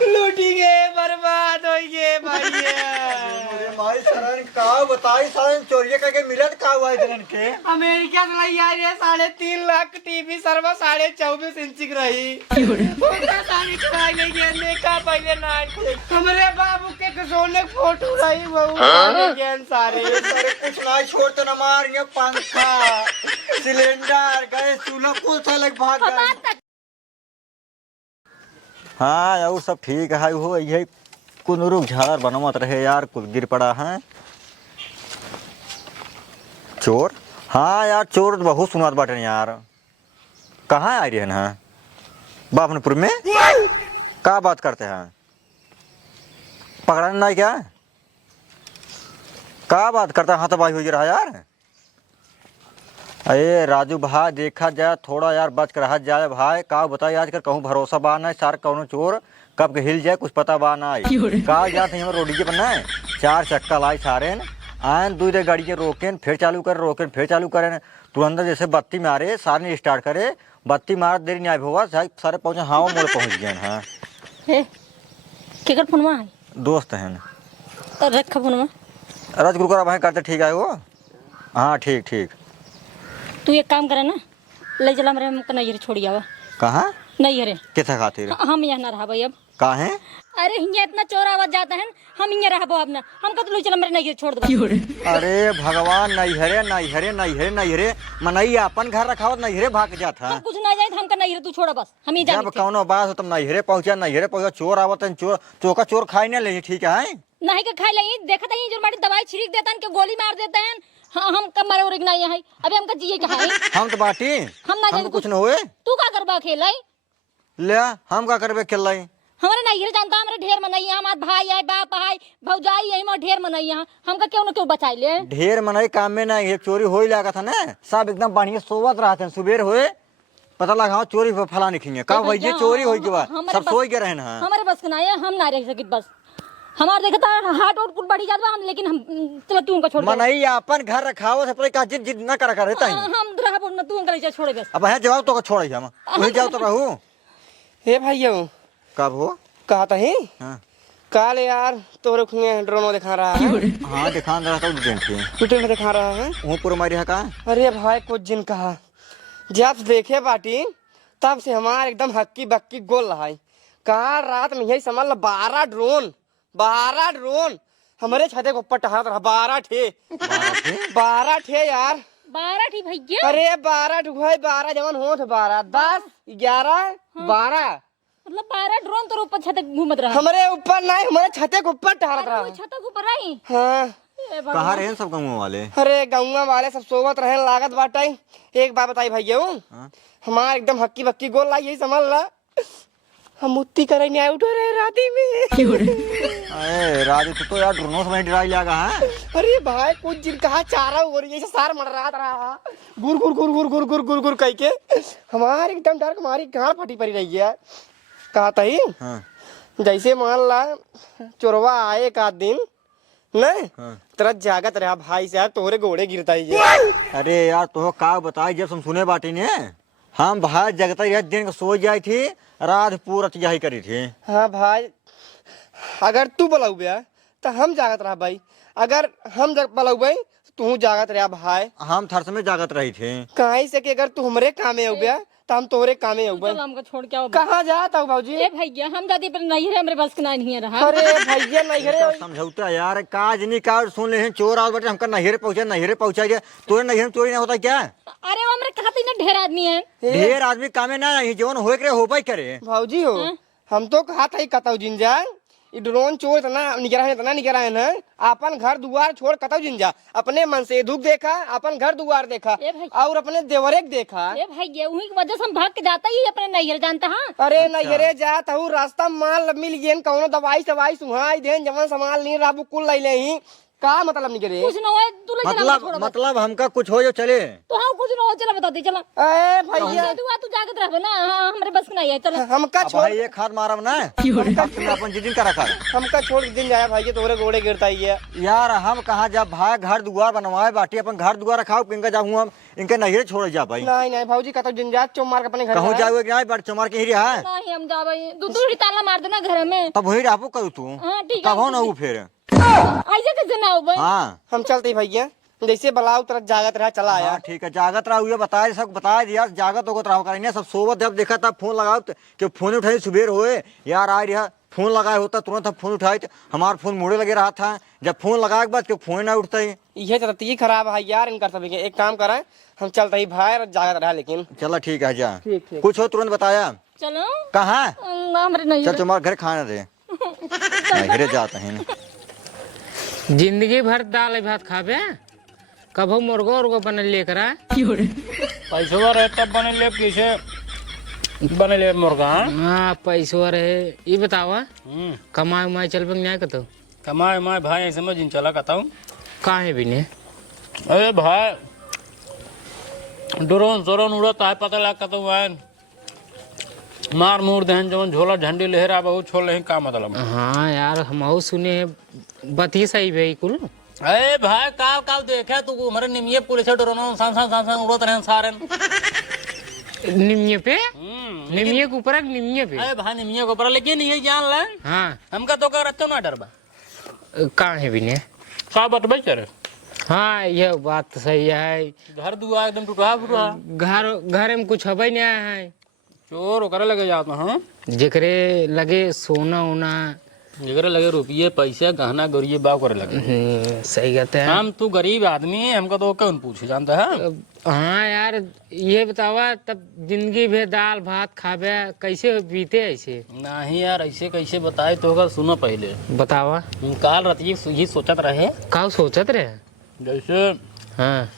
लूटेंगे, बर्बाद होंगे भैया। माई सरन का बताई सरन चोरी करके मिलत का हुआ इधरन के अमेरिका से लाई आ रही है 3.5 लाख टीवी सर्वर 24.5 इंच की रही। सारी चुराई ले गए देखा पहले नाइट हमारे बाबू के सोने फोटो रही बहू ज्ञान सारे कुछ ना छोड़ते न मार ये पंखा सिलेंडर गैस चूल्हा कुल था लग भाग गए। हाँ यार सब ठीक है हो यही कुछ रुक झाड़ बनमत रहे यार कुछ गिर पड़ा है चोर। हाँ यार चोर तो बहुत सुनात बाटे यार। कहाँ आ रही है ना बापनपुर में क्या बात करते हैं पकड़ा नहीं क्या बात करता हाथ बाई हो रहा यार। अरे राजू भाई देखा जाए थोड़ा यार बच कर रहा जाए भाई का बताइए आजकल कहूँ भरोसा बा ना सार कौन चोर कब के हिल जाए कुछ पता बा ना का जाते हैं रोडी के बनना है 4 चक्का लाई सारे आए दो दे गाड़ी के रोके फिर चालू कर रोके फिर चालू करें तुरंत जैसे बत्ती मारे सारे स्टार्ट करे बत्ती मार देरी नहीं हुआ सारे पहुंचे हाँ मोड़ पहुंच गए। हाँ केकर फोनमा है दोस्त हैं रखा फोनमा राजगुरु भाई करते ठीक है वो। हाँ ठीक ठीक तू एक काम करे ना ले चला मेरे हमको नहीं छोड़ी आवा। कहाँ नहीं हरे किथे खातिर हम यहाँ ना रहा भाई अब कहाँ है। अरे यहाँ इतना चोर आवाज जाता है हम यहाँ रहा अब ना हमको तो ले चला मेरे नहीं छोड़ दो। अरे भगवान नहीं हरे नहीं हरे नहीं हरे नहीं हरे मनई अपन घर रखा नहीं हरे भाग जाता कुछ ना जाए हमका नहीं हरे तू छोड़ा बस हम ही जब कौनो बात हो तुम नहीं हरे पहुंचा चोर आवत चोर चौका चोर खाई नहीं ले ठीक है नहीं के खाई नहीं देखा था जो मारी दवाई छिड़क देता है गोली मार देते हैं। हाँ हम कब मारे उड़ना है अभी हमका जिए कहा है हम तो बाटी हम ना कुछ न हुए तू का करबा खेला ले हम का करबे खेल रही हमारे नहीं जानता हमारे ढेर मनई हमारे भाई है बाप है भौजाई है हमारे ढेर मनई हमका क्यों न क्यों बचाई ले ढेर मनई काम में नहीं है चोरी हो ही लगा था ना सब एकदम बढ़िया सोवत रहा था सुबेर हुए पता लगा चोरी फला निकलेंगे कब भैया चोरी हो के बाद सब सोई के रहे ना हमारे बस ना है हम ना रह सकित बस हमारे देखता हाथ और कुछ बढ़ी जाता हम लेकिन हम चलो तू उनका छोड़ मनई अपन घर रखाओ से पहले का जिद न करा रहता है हम रहा बोल तू उनका छोड़े बस अब है जवाब तो छोड़ हम वही जाओ तो रहूं हे भैया कब हो कहा था ही हां काल यार तोरे खुंगे ड्रोन दिखा रहा है। हां दिखा रहा था टूटे दिखा रहा है वो पूरा मारी है का। अरे भाई कुछ जिन कहा जब देखे बाटी तब से हमारे एकदम हक्की बक्की गोल रहा है कहा रात में यही समझ लो 12 ड्रोन हमारे छते को ऊपर टहलत रहा 12 ठे यार 12 ठी भैया। अरे 12 भाई 12 जवन हो 12 10 11 12 मतलब 12 ड्रोन तो ऊपर छत घूमत रहा हमारे ऊपर नहीं हमारे छते के ऊपर टहलत रहा छत के ऊपर आई। हाँ कहाँ रहे सब गाँव वाले। अरे गाँव वाले सब सोवत रहे लागत बाटे। एक बात बताई भैया हमारा एकदम हक्की बक्की गोल लाई यही समझ ला हम मुत्ती करे नहीं उठे रहे राती में। अरे राजू तू तो यार ड्रोनों से डराई लगा है। अरे भाई कुछ जिन कहा चारा हो रही है सार मर रहा गुर गुर गुर गुर गुर गुर गुर गुर कह के हमारे एकदम डर हमारी गाड़ फटी पड़ी रही है। कहा था ही जैसे मान ला चोरवा आए एक आध दिन नहीं तेरा जागत रहा भाई साहब तोरे घोड़े गिरता ही है। अरे यार तो का बताई जब तुम सुने बाटी ने हम भाई जगता ही दिन को सो जाई थी रात पूरा यही करी थी। हाँ भाई अगर तू बोला तो हम जागत रहा भाई अगर हम बोला तू जागत रहा भाई हम थर्स में जागत रही थे कहीं से कि अगर तू हमारे कामे हो गया तो हम तोरे कामे हो गए। हमको छोड़ के आओ कहाँ जाता हूँ भाजी। ए भैया हम दादी पर नहीं है हमारे बस का नहीं रहा। अरे भैया नहीं है समझौता यार काज नहीं का सुन ले चोर आओ बेटे हमका नहरे पहुंचा गया तोरे नहरे चोरी नहीं होता क्या। अरे वो हमारे कहते ना ढेर आदमी है ढेर आदमी कामे ना नहीं जोन होए करे होबई करे भाजी हो हम तो कहा था कतौ जिन जा ड्रोन चोर इतना निकरा है ना अपन घर दुआर छोड़ कतौ जिन जा अपने मन से दुख देखा अपन घर दुआर देखा और अपने देवरे देखा। ए भाई उन्हीं की वजह से हम भाग के जाता ही अपने नैहर जानता। हाँ अरे नैहरे जात हूँ रास्ता माल मिल गए कौनो दवाई सवाई सुहाई देन जवन सामान ली राबू कुल ले ही का मतलब नहीं करे कुछ ना हो तू ले चला छोड़ मतलब हमका कुछ हो जो चले। तो हाँ कुछ ना हो चला बता दे चला ए भैया तू जागत रह ना हाँ, हमरे बस की नहीं है चला हमका अब छोड़ भाई ये खाद मारब ना तुमने अपन जिदिन करा कर। हमका छोड़ के दिन जाया भाई तोरे गोड़े गिरता ही है। यार हम कहाँ जा भाई घर दुआर बनवाए बाटी अपन घर दुआर रखाओ इनका जाऊँ हम इनके नहीं छोड़ जा भाई। नहीं नहीं भाजी का तो दिन जात चो मार के अपने घर कहूँ में जाओगे क्या बड़ चमार के ही रहा है नहीं हम जा भाई तू ताला मार देना घर में तब वही रहबो करू तू हाँ ठीक है कब हो ना वो फिर ऐसे कैसे ना हो भाई हाँ हम चलते भैया जैसे बलाऊ तरह जागत रहा चला आया। हाँ, ठीक है जागत रहा हुआ बताए सब बताए दिया जागत होगा रहा करेंगे सब सोवत जब देखा तब फोन लगाओ कि फोन उठाई सुबेर होए यार आ रहा फोन लगाए होता तुरंत हम फोन उठाए हमारा फोन मुड़े लगे रहा था जब फोन लगाए के बाद क्यों फोन ना उठता ही ये तरती खराब है यार इनका सब एक काम करें हम चलते ही भाई और जागत रहा लेकिन चलो ठीक है जा ठीक ठीक कुछ हो तुरंत बताया चलो कहाँ हमरे नहीं चल तुम्हारे घर खाना दे घरे जाते हैं जिंदगी भर दाल भात खाबे कभो मुर्गो उर्गो बनल लेकर पैसवा रहे तब बने ले पीछे बने ले मुर्गा हाँ पैसो रहे ये बतावा कमाई उमाई चल नहीं कतो कमाए माए भाई ऐसे में जिन चला कहता हूँ काहे भी ने अरे भाई ड्रोन सोरोन उड़ता है पता लग कहता हूँ मार मूर दहन जो झोला झंडी लहरा बहुत छोड़ ले का मतलब। हाँ यार हम सुने बती सही भाई कुल अरे भाई काव काव देखे तू हमारे निमिये पुलिस ड्रोन सांस उड़त रहे सारे निमिये पे निमिये के ऊपर निमिये पे अरे भाई निमिये के ऊपर लेकिन ये जान ले हाँ हमका तो कर अच्छा ना डर बा काहे भी ने का बतबे करे हाँ यह बात तो सही है घर दुआ एकदम टूटा फूटा घर में कुछ हबे नहीं है चोर करे लगे जाता हाँ जेकरे लगे सोना ओना जगह लगे रुपये पैसे गहना गरीब बाव करे लगे सही कहते हैं हम तू गरीब आदमी है हमका तो कौन पूछे जानता है। हाँ यार ये बतावा तब जिंदगी भर दाल भात खाबे कैसे बीते ऐसे नहीं यार ऐसे कैसे बताए तो होगा सुनो पहले बतावा काल रात ये सोचत रहे का सोचत रहे जैसे हाँ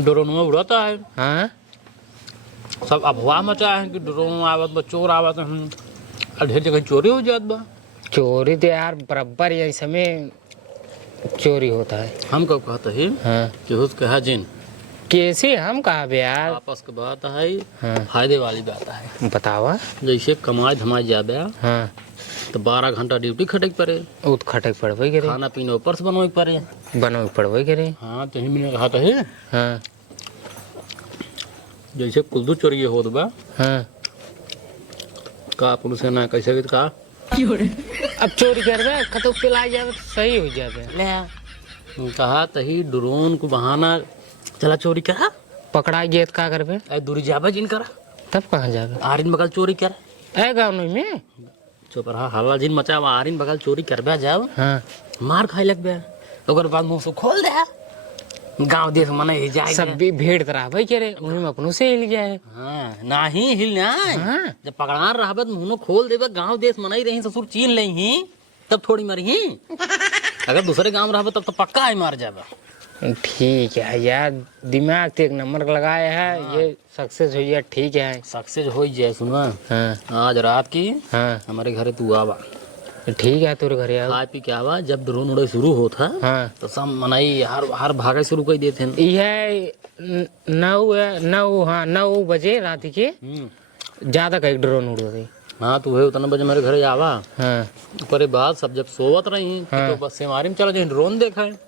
ड्रोन उड़ाता है हाँ सब अफवाह मचा है कि ड्रोन आवत बा चोर आवत ढेर जगह चोरी हो जात बा चोरी तो यार बराबर यही समय चोरी होता है हम कब कहते हैं हाँ कि उसके है जिन कैसे हम कहा बे यार आपस की बात है हाँ फायदे वाली बात है बतावा जैसे कमाई धमाई जाबे हाँ तो 12 घंटा ड्यूटी खटक पड़े वो तो खटक पड़वे करे खाना पीना ऊपर से बनवाई पड़े बनवे पड़वे करे हाँ तो मैंने कहा था हाँ जैसे कुल्दू चोरी होत बा हाँ का पुलिस ना कैसे का अब चोरी करबे कतो पिला जावे तो सही हो जावे कहा तही ड्रोन को बहाना चला चोरी करा पकड़ा गया तो का करबे ऐ दूरी जाबे जिन करा तब कहाँ जावे आरिन बगल चोरी कर ए गाँव में चुप रहा हल्ला जिन मचावा आरिन बगल चोरी करबे जाओ हाँ मार खाए लगबे ओकर बाद मुंह से खोल दे गांव देश मने ही जाए सब भी भीड़ तरह भाई करे उन्हें अपनों से हिल गया है हाँ नाही हिल ना हाँ जब पकड़ान रहबे तो मुंह खोल देबे गांव देश मनाई रही ससुर चीन ले ही तब थोड़ी मरही अगर दूसरे गांव रहबे तब तो पक्का ही मार जाबे। ठीक है यार दिमाग तो एक नंबर लगाया है ये सक्सेस हो गया ठीक है सक्सेस हो जाए सुना हाँ आज रात की हाँ हमारे घरे तू आवा ठीक है तोरे घरे आओ खा पी के आवा जब ड्रोन उड़े शुरू होता हाँ तो सब मनाई हर भागे शुरू कर देते हैं। यह 9 बजे रात के ज्यादा का एक ड्रोन उड़ गई हाँ तो वही उतना बजे मेरे घरे आवा हाँ ऊपर बाद सब जब सोवत रही तो बस से मारी में चला जाए ड्रोन देखा है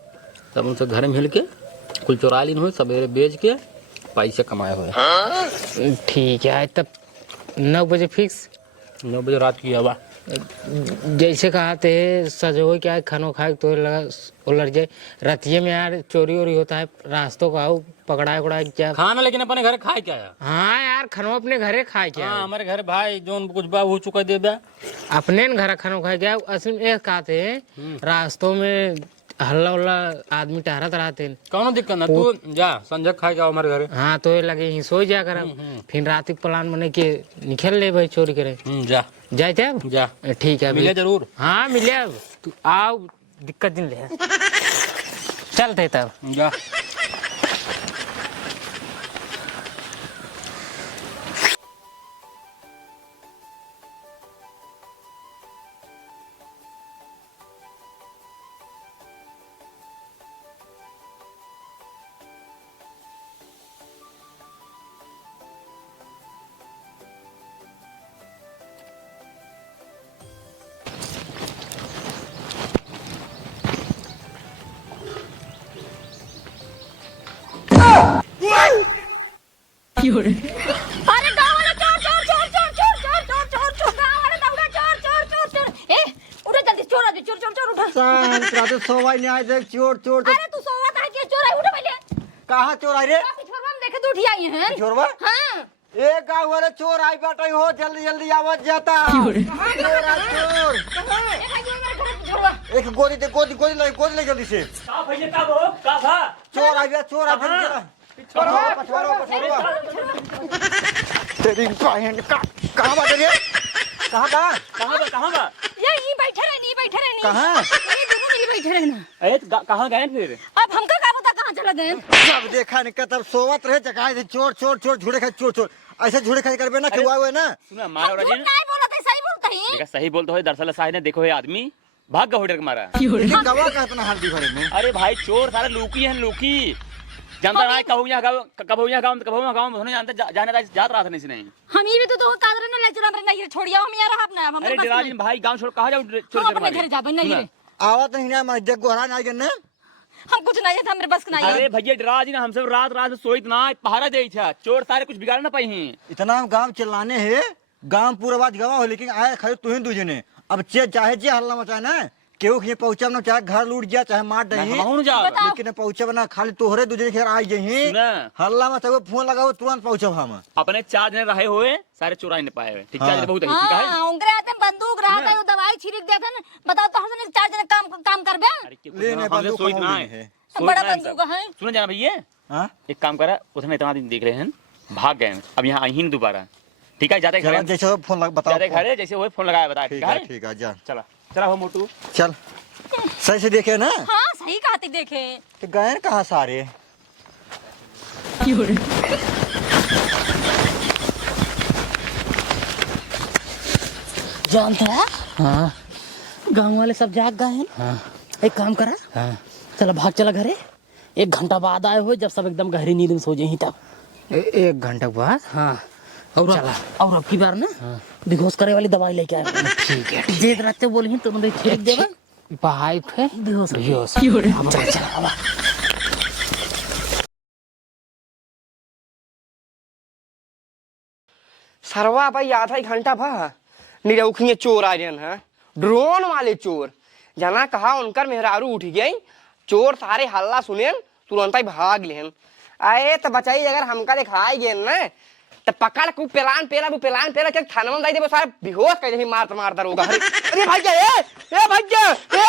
तब उनसे घर में हिल के कुल चोरा लीन हुए सवेरे बेच के पैसे कमाए हुए। ठीक है तब 9 बजे फिक्स 9 बजे रात की आवा जैसे कहा थे सजो क्या है खानो खाए तो लगा उलट जाए रतिये में यार चोरी वोरी होता है रास्तों का आओ पकड़ाए उकड़ाए क्या खाना लेकिन अपने घर खाए क्या है। हाँ यार खानो अपने घरे खाए क्या हाँ हमारे घर भाई जो कुछ बा वो चुका दे बा अपने घर खानो खाए क्या असल में एक कहते हैं रास्तों में हल्ला उल्ला आदमी टहरत रहते हैं कौन दिक्कत ना तू जा संजय खाए क्या हमारे घरे हाँ तो ये लगे ही सो जा कर फिर रात के प्लान बने के निकल ले भाई चोरी करे जा जाए थे जा ठीक है मिले जरूर हाँ मिले अब तू आओ दिक्कत दिन ले चलते तब जा अरे गाँव वाले चोर चोर चोर चोर चोर चोर चोर चोर चोर गाँव वाले दौड़ा चोर चोर चोर चोर ए उठो जल्दी चोर आ चोर चोर चोर उठो तो सोवा नहीं आए देख चोर चोर अरे तू सोवा था कि चोर आई उठो पहले कहाँ चोर आई रे पिछोरवा में देखे तू उठी आई है चोरवा हां एक गाँव वाले चोर आई बैठे हो जल्दी जल्दी आवाज जाता चोर एक गोली दे गोली ले जल्दी से का भैया का हो का था चोर आ गया तेरी बहन कहाँ बात है कहाँ बा ये बैठे रहे कहाँ ये दोनों मिल बैठे रहे ना अरे कहाँ गए फिर अब हमका का पता कहाँ चला गए सब देखा नहीं तब सोवत रहे जगह से चोर चोर चोर झूठे खाई चोर ऐसे झूठे खाई करबे ना खिलवा हुए ना सुना मारा झूठ नहीं बोला था सही बोलता ही देखा सही बोलते हो दरअसल साहिब ने देखो ये आदमी भाग गया होटल मारा लेकिन गवाह का इतना हल्दी भरे में अरे भाई चोर सारे लूकी हैं लूकी जानता ना कब यहाँ गाँव में जानते जाने जात रहा था नहीं हम ये भी तो कादर ने लेक्चर हमरे नहीं छोड़िया हम यार अपना हम अरे डिराज भाई गाँव छोड़ कहाँ जाओ हम अपने घर जाबे नहीं रे आवत नहीं ना मैं जग गोहरा ना गए ना हम कुछ नहीं है हमरे बस नहीं अरे भैया डिराज ना हम सब रात में सोइत ना पहाड़ा दे था चोर सारे कुछ बिगाड़ ना पाई हैं इतना गांव चिल्लाने है गांव पूरा बात गवाह हो लेकिन आए खड़े तू ही दूजे ने अब चाहे हल्ला मचाए ना केहू के पहुंचा ना चाहे घर लूट गया चाहे मार दही लेकिन पहुंचे ना खाली तोहरे दूसरे खेर आई जही हल्ला में सब फोन लगाओ तुरंत पहुंचे हम अपने 4 जने रहे हुए सारे चुरा नहीं पाए हुए ठीक है बहुत ठीक है उंगरे आते बंदूक रहता है दवाई छिड़क देते हैं बताओ तो हमने 4 जने काम करबे लेने बंदूक सोच ना है बड़ा बंदूक है सुनो जाना भैया हां एक काम करा उसने इतना दिन देख रहे हैं भाग गए अब यहाँ आई ही दोबारा ठीक है जाते घर जैसे फोन लगा बताओ जाते घर जैसे वो फोन लगाया बता ठीक है जा चला हो मोटू चल सही से देखे ना हां सही कहते देखे तो गए कहाँ सारे जानता है हाँ गांव वाले सब जाग गए हैं हाँ एक काम करा हाँ चला भाग चला घरे 1 घंटा बाद आए हो जब सब एकदम गहरी नींद में सो जाए तब 1 घंटे बाद हाँ और चला। और अब की बार ना बेहोश करे वाली दवाई लेके आए ठीक है जेद रहते बोले ही तुम छिड़क देगा पाइप है बेहोश बेहोश। चल चल हवा सरवा भाई आधा 1 घंटा भा निरौखिए चोर आ गए हैं ड्रोन वाले चोर जना कहा उनकर मेहरारू उठ गई चोर सारे हल्ला सुने तुरंत ही भाग लेन आए तो बचाई अगर हमका दिखाई गए ना तो पकड़ को पेलान पेला के थाना में जाई दे सारे बेहोश कर दे मार दरोगा अरे भैया ए भैया ए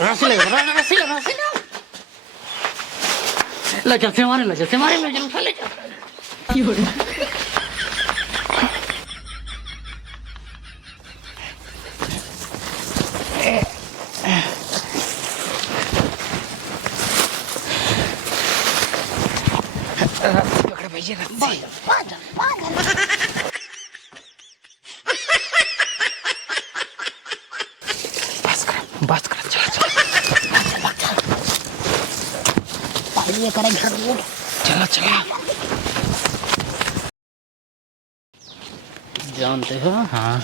रस्सी ले ले चल से मारे ले चल उठा ले चल बस कर चल ये करे घर लूट चला जानते हो हाँ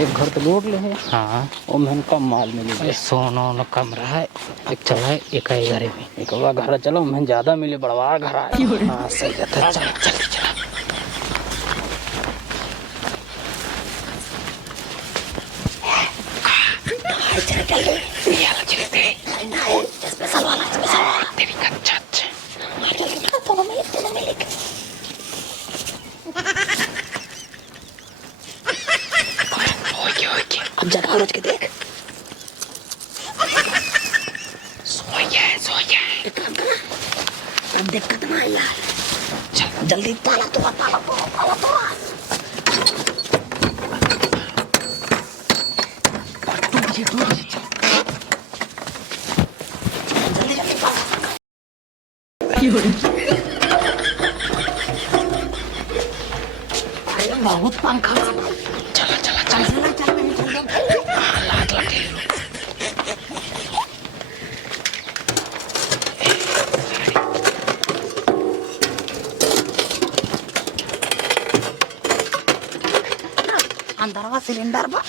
एक घर तो लूट ले है हाँ और मैं कम माल मिले अरे सोना कम रहा है एक चला है एक ही घर में एक बार घर चलो मैं ज्यादा मिले बड़वा घर आए हाँ सही बात है चल अब जगह रोज के देख सो गया अब दिक्कत ना यार चल जल्दी ताला तोड़ा बहुत पंखा चला लाट अंदरवा सिलेंडर बा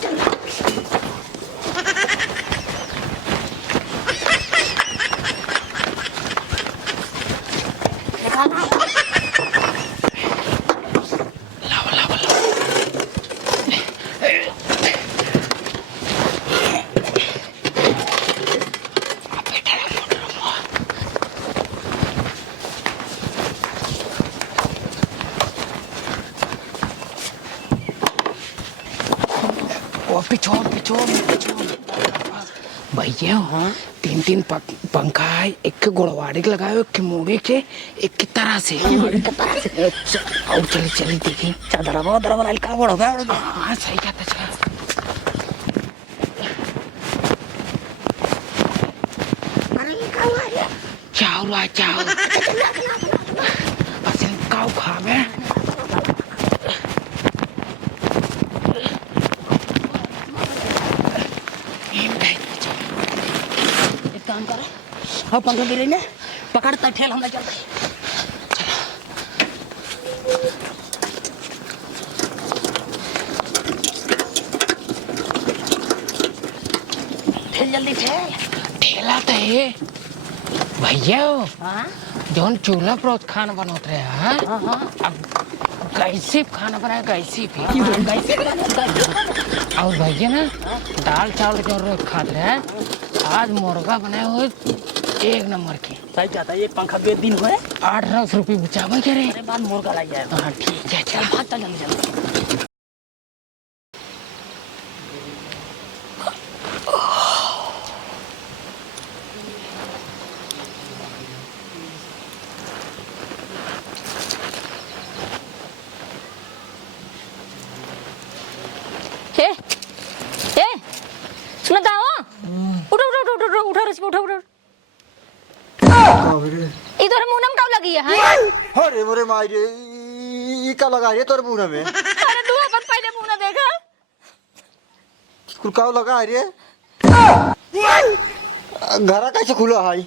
चला भैया हाँ 3 पंखा है, एक के गोड़वाड़ी के लगाए, एक के मोड़े के, एक की तरह से और चली देखी चादर वाला का बड़ा होगा। हाँ सही कहता चला। चाव असन काव खावे एक काम कर, हाँ पंखा गिरे ने पकड़ता ठेल हम चलते। ठेल जल्दी ठेला तो है भैया हाँ जौन चूल्हा पर खाना बनत रहे हैं हाँ हाँ अब कैसे खाना बनाए कैसे भी कैसे और भैया ना दाल चावल जो रोज खाते रहे आज मुर्गा बनाए हुए 1 नंबर के सही चाहता है। एक पंखा 2 दिन हुए 800 रुपये बचावे के रे। अरे बाद मुर्गा लग जाएगा। हाँ ठीक है चल भाग चल जल्दी जल्दी। हे सुनो दाओ उठो उठो उठो उठो उठो रश्मि उठो उठो इधर मुंह नम काव लगी है अरे मोरे माई रे ई का लगा रे तोर मुंह में? अरे दुआ बत पहले मुंह ना देखा कुल का लगा रे? घरा कैसे खुला है?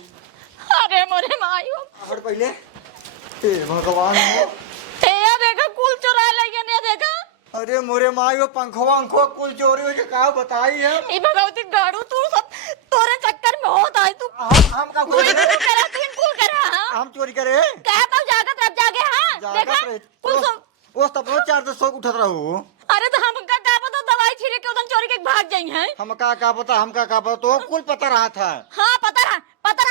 अरे मोरे मायो हट पहले। ए भगवान ए या देखा कुल चुरा ले गया ने देखा। अरे मोरे माई वो पंखवा अंखवा कुल चोरी हो के का बताई है? ई भगवती गाड़ू तू सब तोरे चक्कर में होत है तू हम का कुल करा तू कुल करा हां हम चोरी करे? कह तो जागत रह जागे हां देखा कुल सब वो तब 400 उठत रहू। अरे तो हम का पता दवाई छिड़के के उधर चोरी के भाग जाई हैं। हम का पता हम का पता तो कुल पता रहा था। हां पता रहा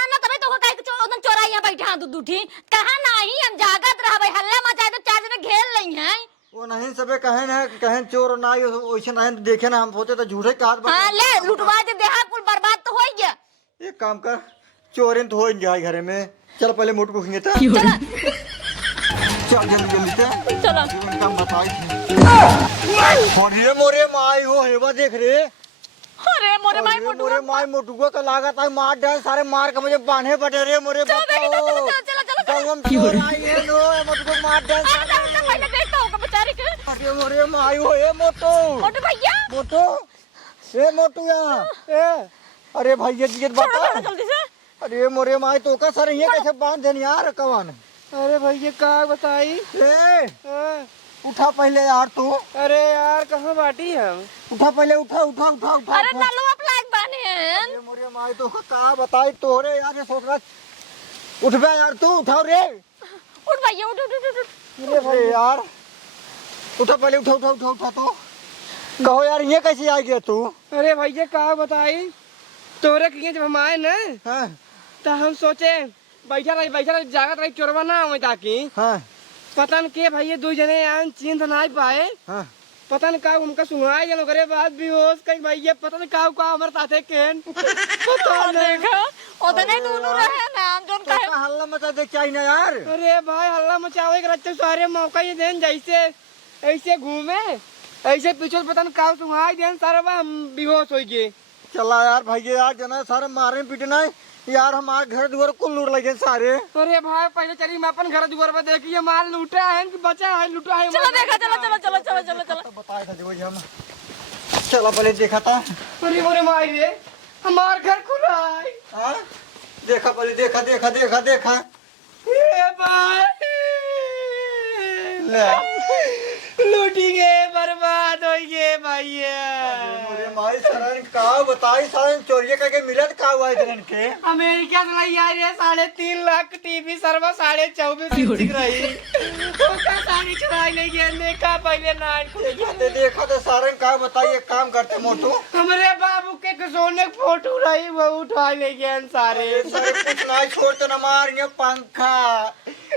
ना तबे तो काहे के उधर चोराई यहां बैठे हां दूठी कहां नहीं हम जागत रहबे हल्ला मचाए तो 4 जने घेर लई हैं। वो नहीं सबे कहे ना कहे चोर ना वैसे नहीं देखे ना हम सोचे तो झूठे का हां ले लुटवा दे देहा कुल बर्बाद तो हो गया। एक काम कर चोरी तो हो जाए घर में। चल पहले मोट को खींचे चल जल्दी जल्दी से चलो काम बताई अरे मोरे माई हो हेवा देख रे। अरे मोरे माई अरे मोरे माई मोटुआ का लागत है मार डाल सारे मार के मुझे बांधे बटे रे मोरे बताओ चलो हम चोर आई है नो मोटुआ मार डाल सारे। पहले देखता होगा बेचारे के। अरे मोरे माई हो ए मोटो मोटू भैया मोटो ए मोटू यहाँ ए अरे भैया जी बता जल्दी से। अरे मोरे माई तो का सर ये कैसे बांध देनी यार कवन? अरे भैया का बताई ए हाँ। उठा पहले यार तू। अरे यार कहाँ बाटी हम उठा पहले उठा उठा उठा उठा अरे नलवा प्लाग बाने हैं। अरे मोरे माई तो का बताई तोरे यार ये सोच रहा उठ बे यार तू उठाओ रे। उठ भैया उठ उठ उठ उठ। अरे यार उठा पहले उठा उठा उठा उठा तो कहो यार ये कैसे आ गया तू? अरे भैया का बताई तोरे किए जब हम आए ना हाँ तो हम सोचे बैठा रही जागत रही चोरवा ना हमें ताकि हाँ पता न के भैया 2 जने आन चीन तो नहीं पाए हाँ पता न का उनका सुनाई जनो करे बात बेहोश कहीं भैया पता न का हमारे ताते केन पता नहीं। देखा उधर दोनों रहे ना जोन तो का हल्ला मचा दे चाहिए ना यार। अरे भाई हल्ला मचावे के रखते सारे मौका ही देन जैसे ऐसे घूमे ऐसे पीछे पता न का सुनाई देन सारे हम बेहोश हो गए। चला यार भैया यार जना सारे मारे पीटना यार हमारे घर दुआर को लूट लगे सारे। अरे भाई पहले चलिए मैं अपन घर दुआर पे देखिए माल लूटा है कि बचा है लूटा है। चलो देखा चलो बताया था देखो हम चला पहले देखा था। अरे मोरे माई रे हमार घर खुला है। हाँ देखा पहले देखा देखा देखा देखा ए भाई ले लूटेंगे बर्बाद होंगे भैया। मोरे माई सरन का बताई सरन चोरिया करके मिलत का हुआ इधरन के अमेरिका से लाई आ रही है 3.5 लाख टीवी सर्वर 24.5 इंच रही उसका सारी चुराई ले गया देखा पहले नाइन देखा तो सारन का बताइए काम करते मोटू हमारे बाबू के सोने की फोटो रही वो उठा ले गया सारे सारे कुछ ना छोड़ते न मार ये पंखा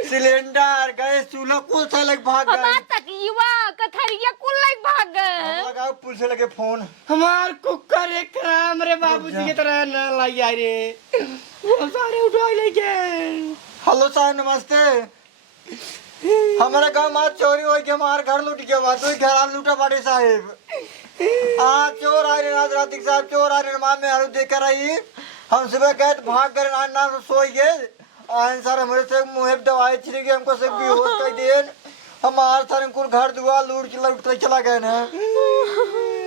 सिलेंडर गैस चूल्हा कुल सा लग भाग हमार गए। तकिया गईवा कथरिया कुल लाइक भाग गए लगाओ पुल से लगे फोन। हमार कुकर एक राम रे बाबूजी की तरह न लाई आई रे, वो सारे उठा लेके। हेलो साहब नमस्ते। हमारे गांव में चोरी हो गई, हमारे घर लूट गया हुआ, तो घर लूटा पाटे साहेब। हाँ चोर आ रहे रात साहब, चोर आ रहे माँ में हरू देकर आई। हम सुबह गए तो भाग कर नाम सो गए। आन सर हमारे से मुँह दवाई छिड़ गई, हमको सब बेहोश कर दिए। हमारे सर कुल घर दुआ लूट चला गए ना।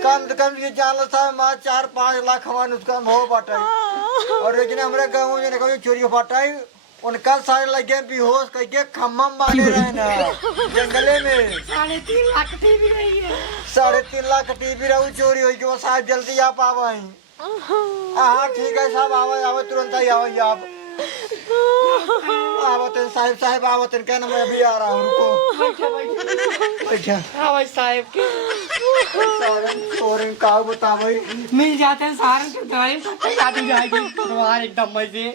कम से कम ये जान साहब हमारे 4-5 लाख हमारे उसका हो बाटा। और लेकिन हमारे गाँव में चोरी हो पाटा है, उनका सारे लगे बेहोश करके खम्मा मारे रहे ना जंगले में। 3.5 लाख टीवी रही है। 3.5 लाख टीवी रहू चोरी हुई, वो साहब जल्दी आप आवाई। हाँ ठीक है साहब, आवा तुरंत ही आवाई आप। आवतन साहब आवतन, क्या ना मैं अभी आ रहा हूँ, रुको। बैठा हाँ भाई साहब के चोरन का बता भाई मिल जाते हैं सारन के दवाई याद हो जाएगी एकदम मजे।